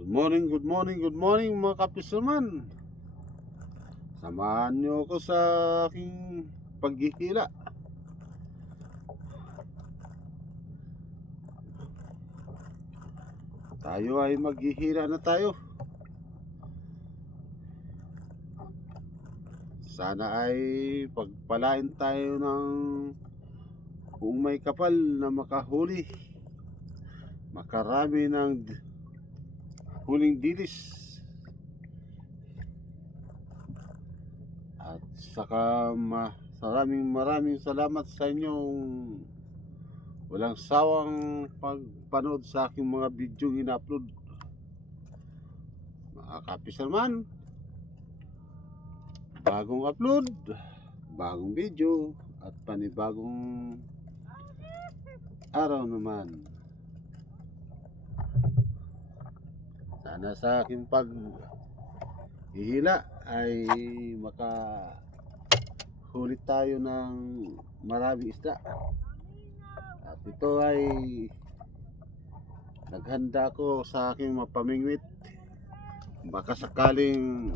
Good morning, good morning mga kapisaman. Samahan nyo ako sa aking paghihila. Tayo ay maghihila na tayo. Sana ay pagpalain tayo ng kung may kapal na makahuli. Makarami ng huling dilis. At saka maraming salamat sa inyong walang sawang pagpanood sa aking mga video ina-upload. Mga kapisaman, bagong upload, bagong video, at panibagong araw naman. Sana sa aking paghihila ay makahuli tayo ng maraming isda. At ito ay naghanda ko sa aking mapamingwit. Baka sakaling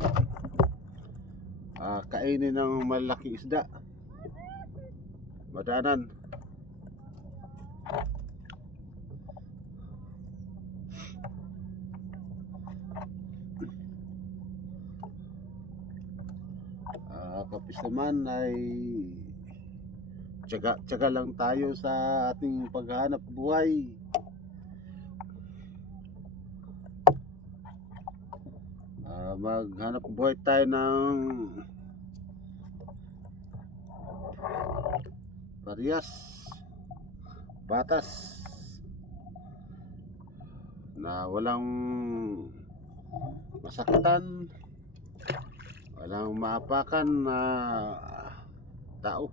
kainin ng malaking isda, madanan. Kapis naman ay tiyaga lang tayo sa ating paghahanap buhay. Maghanap buhay tayo ng parehas, batas na walang masakitan, walang maapakan na tao.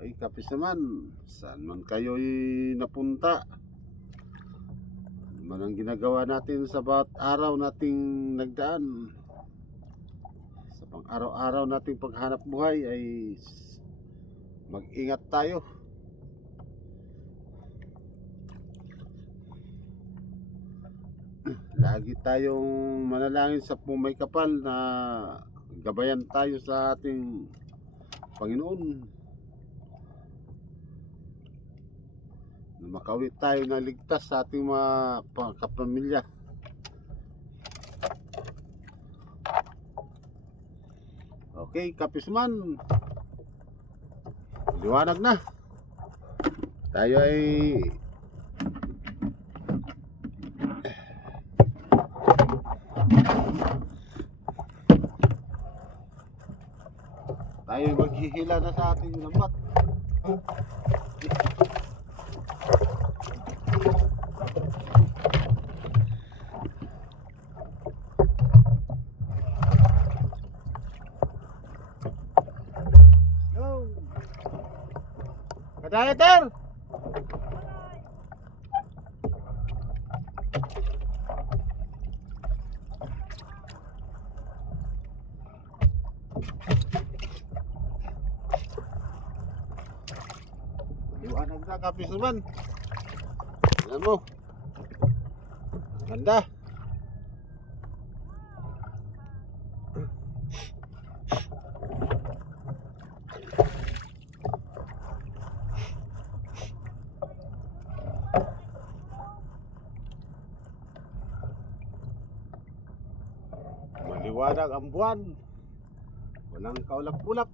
Ay kapis naman, saan man kayo'y napunta, ano man ang ginagawa natin sa bawat araw nating nagdaan, sa pang araw-araw nating paghanap buhay, ay mag-ingat tayo. Lagi tayong manalangin sa may kapal na gabayan tayo sa ating Panginoon, na makauwi tayo na ligtas sa ating mga kapamilya. Okay, kapisman, liwanag na. Tayo ay maghihila na sa ating lambat. Yo, kadalater. Liwanag na kapisaman. Alam mo, ganda. Maliwanag ang buwan, walang kaulap-ulap.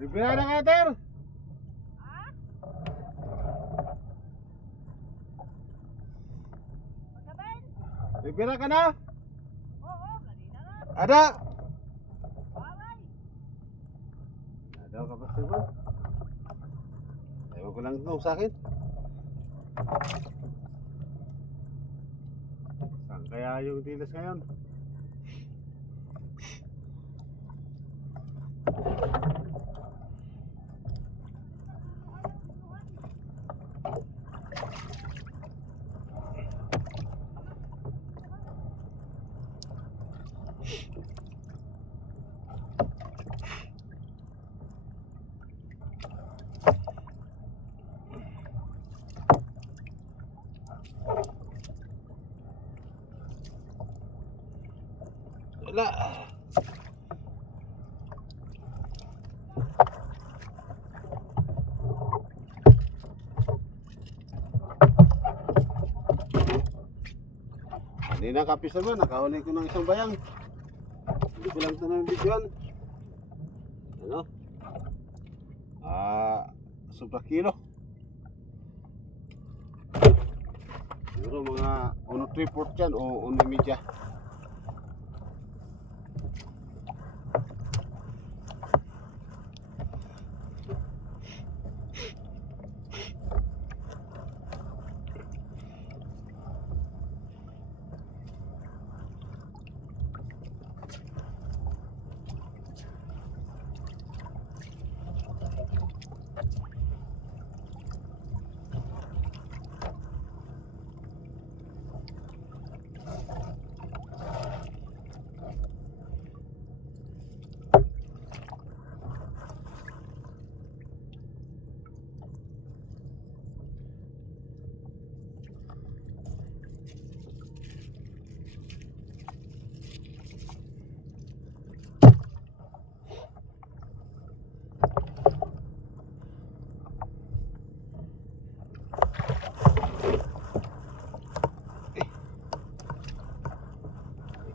Bibira na nga, Ter. Bibira ka na? Oo, kanina nga. Ada? Bawal. Ada ka ba sila? Ewan ko lang ito sa akin. Saan kaya yung dinas ngayon? Wala. Kanina kapis naman, nakahuli ko ng isang bayang. Hindi ko lang ito ng videoan. Ano? Sobra kilo. Siguro mga 1.3 yan o 1.5.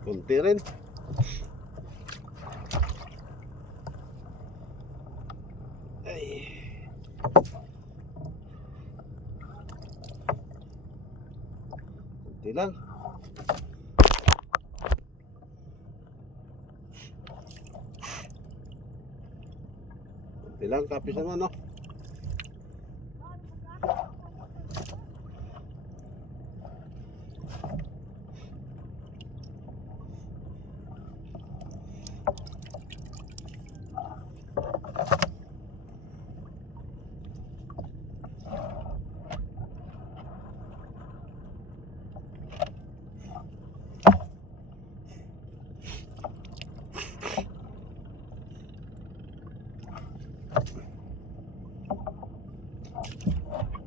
Kunti rin. Ay. Kunti lang. Kunti lang kapis naman, no?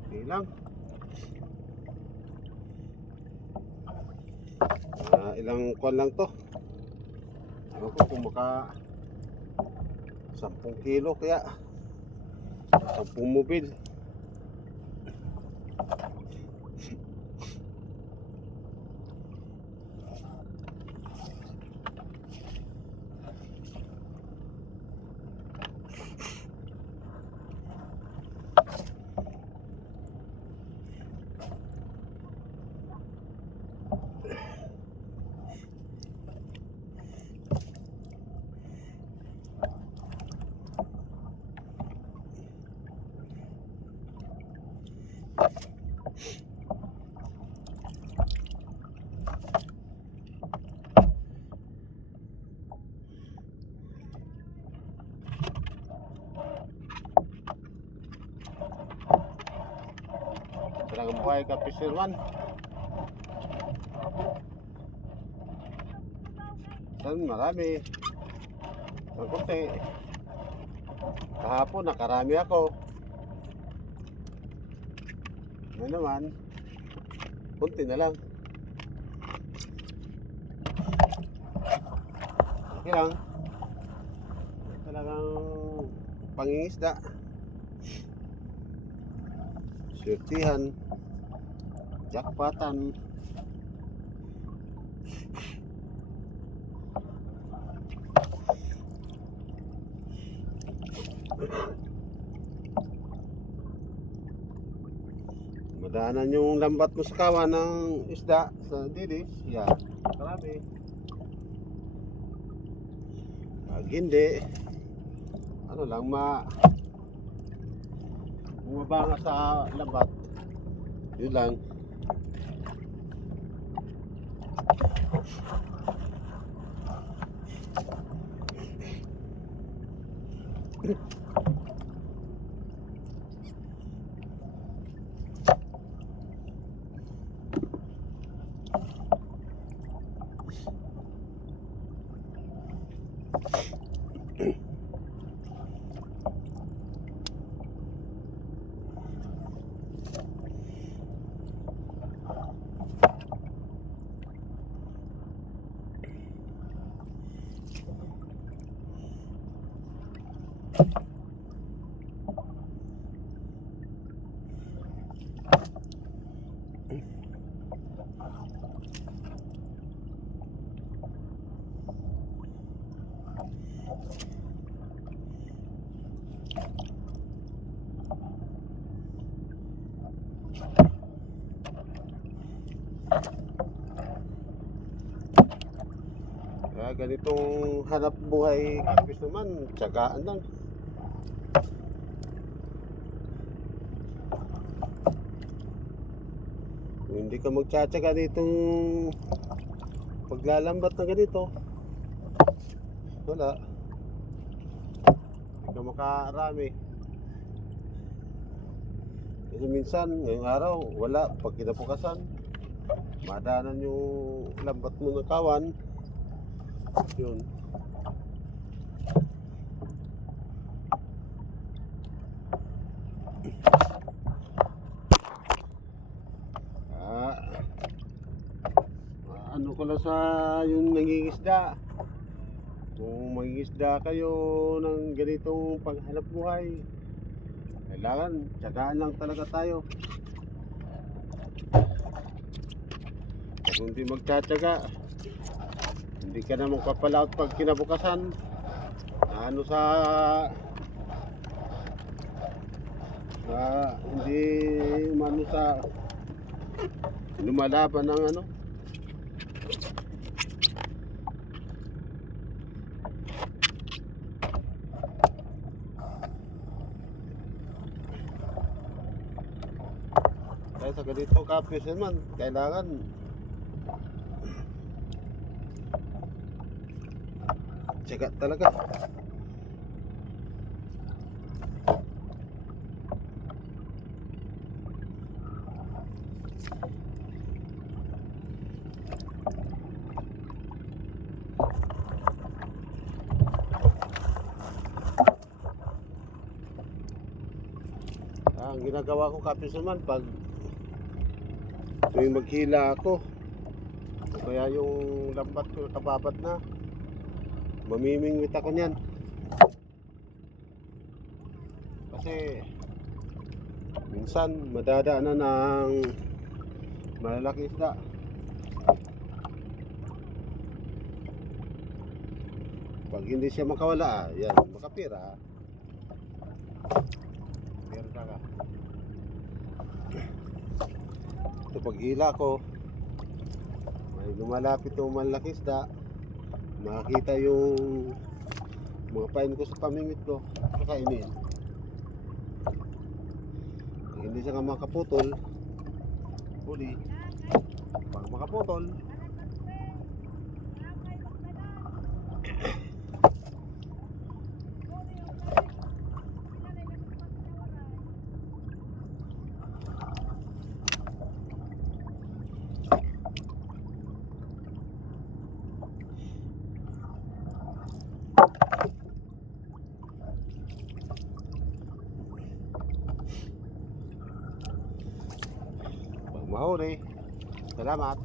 Okay lang. Ilang kuwan lang to. Ano ko kung maka 10 kilo kaya 10 mobil. Talagang buhay ka, Fisherman. Saan marami. Ang kunti. Kahapon nakarami ako. Ngayon naman, kunti na lang. Okay lang. Talagang pangingisda. Swertihan. Jackpotan. Madaanan yung lambat mo sa kawan ng isda sa dilis. Yan. Marami. Pag hindi, ano lang bumaba nga sa lambat. Yun lang. Kaya ganitong hanap buhay kapis naman, tiyagaan lang. Kung hindi ka magtsatsaga ditong paglalambat na ganito, wala. Hindi ka makarami. Kasi minsan, ngayong araw, wala. Pag kinabukasan, madanan yung lambat mo ng kawan. Yun. Ano ko lang sa yung nangingisda. Kung mangingisda kayo ng ganitong paghanap buhay, kailangan tiyagaan lang talaga tayo. Kung hindi magtsatsaga, hindi ka na magpapalaot pag kinabukasan. Ano hindi umano sa lumalaban ng ano. Kaya sa ganito kapis naman, kailangan tiyaga talaga. Ang ginagawa ko kapis naman, pag tuwing maghila ako, o kaya yung lambat ko nakababad na, mamimingwit ako niyan. Kasi minsan madadaanan ng malalaki isda. Pag hindi siya makawala, yan, makapira. Meron ka. Ito pag hila ko, may lumalapit yung malalaki isda, makakita yung mga pain ko sa pamingwit ko, kakainin. Pag hindi siya makaputol, huli. Pag makaputol, mahuli, salamat.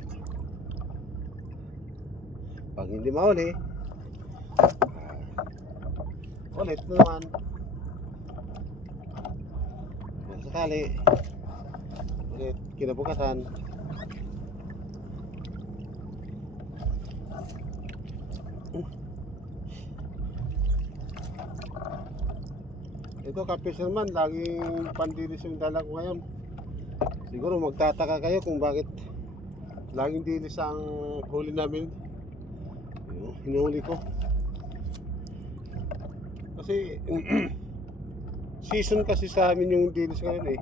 Pag hindi mahuli, ulit naman. Sakali, ulit kinabukasan. Ito kapis naman, laging pandilis yung dala ko ngayon. Siguro magtataka kayo kung bakit laging dilis ang huli namin. Hinuhuli ko kasi season kasi sa amin yung dilis ngayon eh.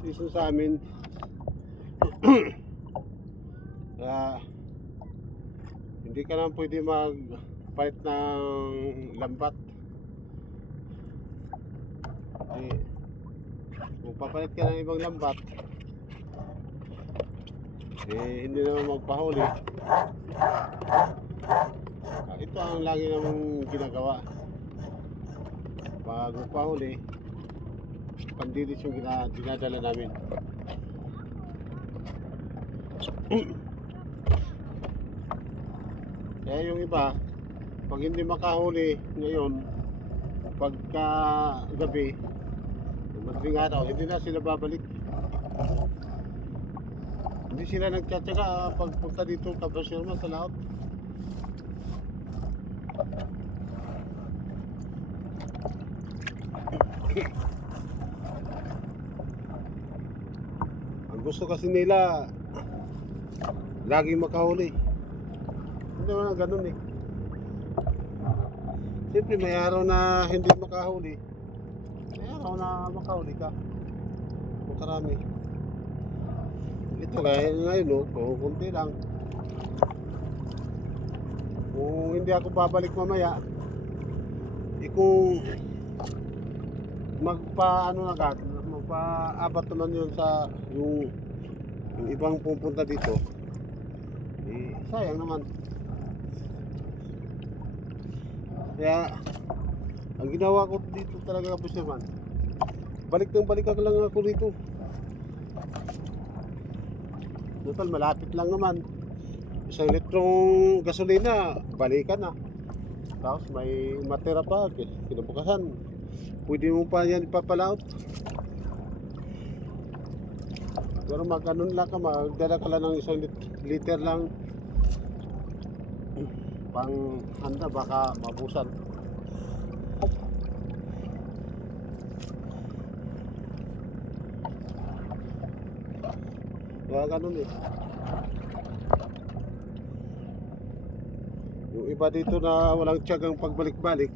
Season sa amin. Kaya hindi ka naman pwede magpalit ng lambat. Kung papalit ka ng ibang lambat, hindi naman magpahuli. Ito ang lagi namang ginagawa. Pag magpahuli, pandilis yung dinadala namin. Kaya yung iba, pag hindi makahuli ngayon, pagka gabi, madaling araw, hindi na sila babalik. Hindi sila nagtsatsaga pagpunta dito tapos naman sa laot. Ang gusto kasi nila laging makahuli. Hindi naman ganun eh. Siyempre may araw na hindi makahuli. May araw na makahuli ka. Makarami. Ito kaya ngayon kunti lang. Kung hindi ako babalik mamaya, kung magpa-abot naman yun sa yung ibang pupunta dito, sayang naman. Kaya ang ginawa ko dito talaga kapusyaman, balik lang ako dito. Total malapit lang naman, 1 litrong gasolina balikan na, tapos may matira pa kinabukasan, pwede mo pa yan ipapalaot. Pero magkanon lang ka, magdala ka lang ng 1 liter lang pang handa, baka mabusan. Kaya ganun eh. Yung iba dito na walang tiyagang pagbalik-balik,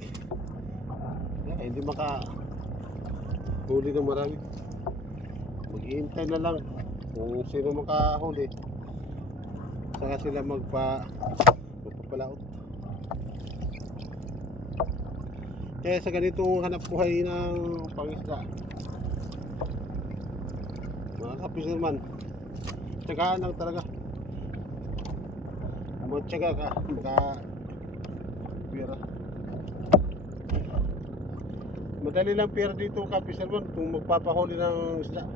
hindi makahuli ng marami. Maghihintay na lang kung sino makahuli, saka sila magpapalaot. Kaya sa ganitong hanap buhay ng pangisda, mga kapisirman, tsagaan lang talaga. Magtsaga ka, pera. Madali lang pera dito kapisirman kung magpapahuli ng isda.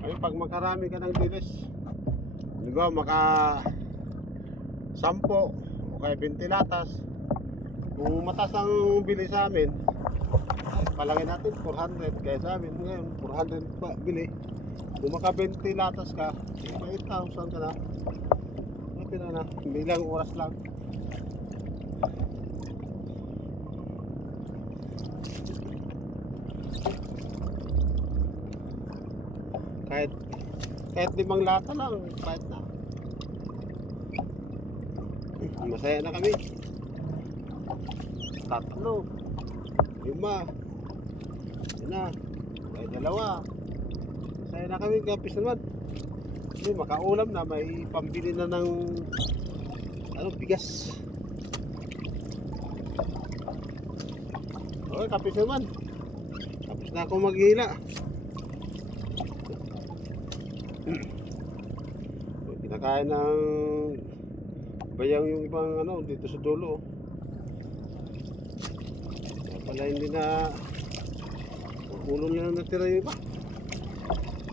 Ay, pag makarami ka ng dilis, maka 10 o kaya 20 latas, kung mataas ang bili sa amin, palagay natin 400, kaya sa amin ngayon 400 pa bili. Kung maka 20 latas ka, 8,000 ka na. Okay na, bilang oras lang. Kahit 5 lata lang, kahit na. Masaya na kami. 3, 5, yun na, may 2. Masaya na kami, kapis naman. Makaulam na, may pambili na ng bigas. Okay, kapis naman. Tapos na ako maghila. Kinakain ng bayang yung ibang dito sa dulo. Kaya pala hindi na ulo na natira yung iba.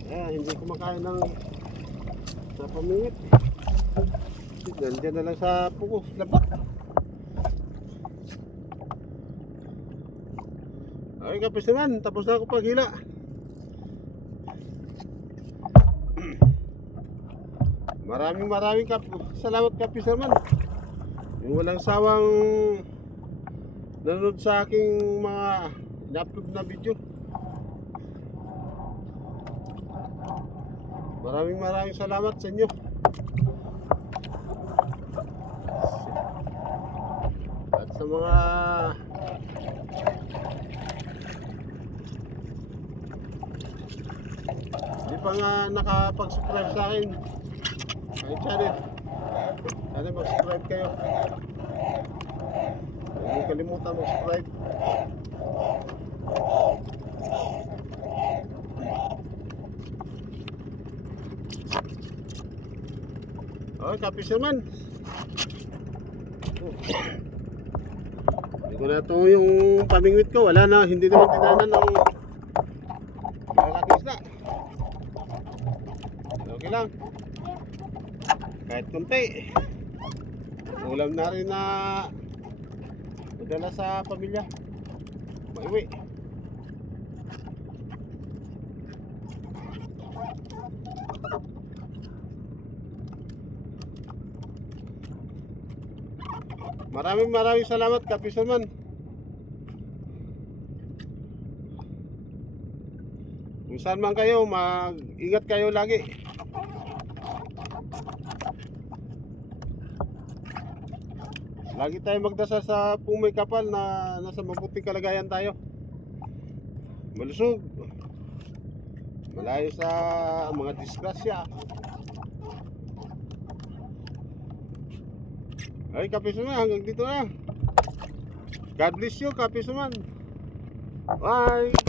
Kaya hindi kumakain ng sa pamingit. Nandiyan na lang sa puko, labat. Okay, kapis naman, tapos na ako paghila. Maraming salamat kapis naman. Yung walang sawang nanonood sa aking mga in-upload na video. Maraming salamat sa inyo. sa mga hindi pa nga nakapag-subscribe sa akin ay channel, sana mag-subscribe kayo. Huwag kalimutan mag-subscribe. Okay, kapis naman. Hindi ko na ito yung pamingwit ko. Wala na, hindi naman tinanan ng malaking isda. Okay lang. Kahit kunti. Ulam na rin na madala sa pamilya. Maiwi. Maraming salamat, Kapisaman. Kung saan man kayo, mag-ingat kayo lagi. Lagi tayo magdasal sa kung may kapal na nasa mabuting kalagayan tayo. Malusog. Malayo sa mga disgrasya. Ay, Kapisuman, hanggang dito na. God bless you, Kapisuman. Bye!